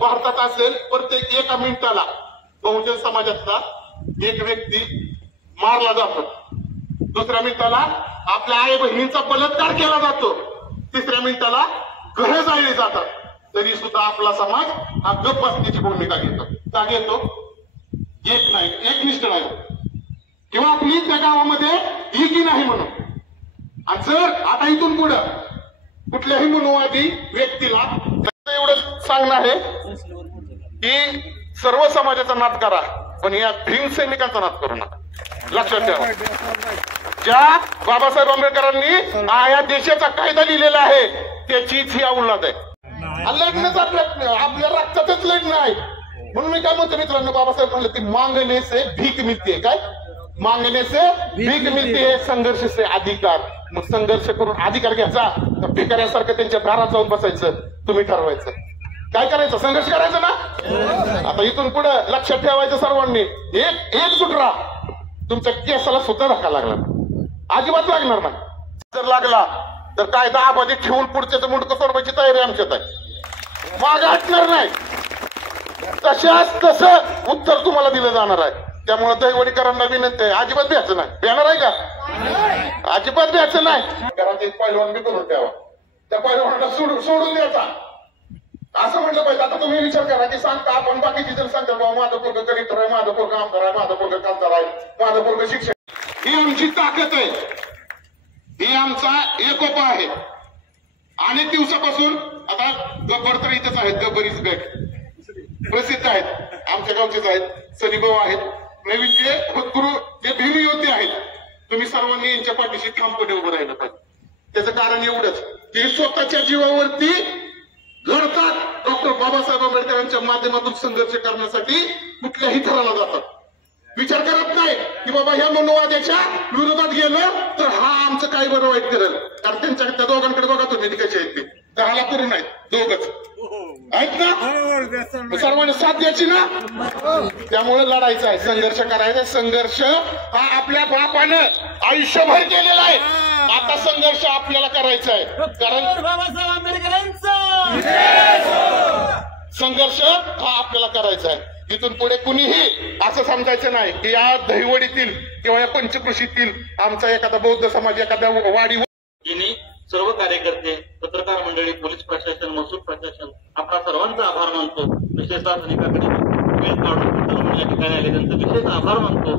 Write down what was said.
भारतात असेल प्रत्येक एका मिनिटाला बहुजन समाजातला एक व्यक्ती मारला जातो, दुसऱ्या मिनिटाला आपल्या आई बहिणींचा बलात्कार केला जातो, तिसऱ्या मिनिटाला घरं जाळली जातात, तरी सुद्धा आपला समाज हा गप्प बसण्याची भूमिका घेतो. का घेतो? एकनिष्ठ नाही किंवा आपली त्या गावामध्ये एकी नाही म्हणून. आणि जर आता इथून पुढं कुठल्याही मनोवादी व्यक्तीला एवढं सांगणं आहे की सर्व समाजाचा नाद करा, पण या भीमसैनिकांचा नाद करू नका. लक्षात ठेवा, ज्या बाबासाहेब आंबेडकरांनी या देशाचा कायदा लिहिलेला आहे त्याचीच ही औलाद आहे. लढणंच आपल्या रक्तातच लढणं आहे. म्हणून मी काय म्हणतो मित्रांनो, बाबासाहेब म्हणले की मांगने से भीक मिळते. काय मांगने से भीक मिळते, संघर्ष से अधिकार. मग संघर्ष करून अधिकार घ्यायचा तर भिकाऱ्यासारखं त्यांच्या दारात जाऊन बसायचं, तुम्ही ठरवायचं काय करायचं, संघर्ष करायचा ना. आता इथून पुढे लक्षात ठेवायचं सर्वांनी, एकजूट राहा. तुमच्या केसाला सुद्धा धक्का लागला अजिबात लागणार नाही. जर लागला तर कायदा आबादी ठेवून पुढच्याचं मुंडकं सोडवायची तयारी आमच्यात आहे. मागे हटणार नाही. तशाच तसं उत्तर तुम्हाला दिलं जाणार आहे. त्यामुळे दहिवडीकरांना विनंती आहे, अजिबात द्यायचं नाही. येणार आहे का? अजिबात द्यायचं नाही. घरात एक पहिलवान बी करून ठेवा, त्या पहिलवानाला सोडून द्यायचा असं म्हटलं पाहिजे. आता तुम्ही विचार करा की सांगता आपण बाकीची जर सांगता बाबा माझं पोरगं कलेक्टर आहे, माझं पोरगं आमदार आहे, माझं पोरगं खासदार आहे, माझं पोरगं शिक्षक. ही आमची ताकद आहे, ही आमचा एकोपा आहे. अनेक दिवसापासून आता गब्बर तर इथेच आहेत, गब्बरीच गट प्रसिद्ध आहेत, आमच्या गावचेच आहेत, सनीभाऊ आहेत, नवीन जे होतकरू जे भीम योद्धे आहेत, तुम्ही सर्वांनी यांच्या पाठीशी ठामपणे उभं राहिलं पाहिजे. त्याचं कारण एवढंच की स्वतःच्या जीवावरती लढतात. डॉक्टर बाबासाहेब आंबेडकरांच्या माध्यमातून संघर्ष करण्यासाठी कुठल्याही थराला जातात. विचार करत नाही की बाबा ह्या मनोवाद्याच्या विरोधात गेलं तर हा आमचं काय बरं वाईट करेल. कारण त्यांच्या त्या दोघांकडे बघा तुम्ही कसे आहेत ते, दहाला करून आहेत, दोघच आहेत ना, सर्वांनी साथ द्यायची ना. त्यामुळे लढायचं आहे, संघर्ष करायचा. संघर्ष हा आपल्या बापानं आयुष्यभर केलेला आहे. आता संघर्ष आपल्याला करायचा आहे, कारण बाबासाहेब आंबेडकरांचा संघर्ष हा आपल्याला करायचा आहे. इथून पुढे कुणीही असं समजायचं नाही की या दहिवडीतील किंवा या पंचकृषीतील आमचा एखादा बौद्ध समाज एखाद्या वाडी. सर्व कार्यकर्ते, पत्रकार मंडळी, पोलीस प्रशासन, महसूल प्रशासन आपला सर्वांचा आभार मानतो. विशेषतः सैनिकांकडे वेळ काढून या ठिकाणी आले त्यांचा विशेष आभार मानतो.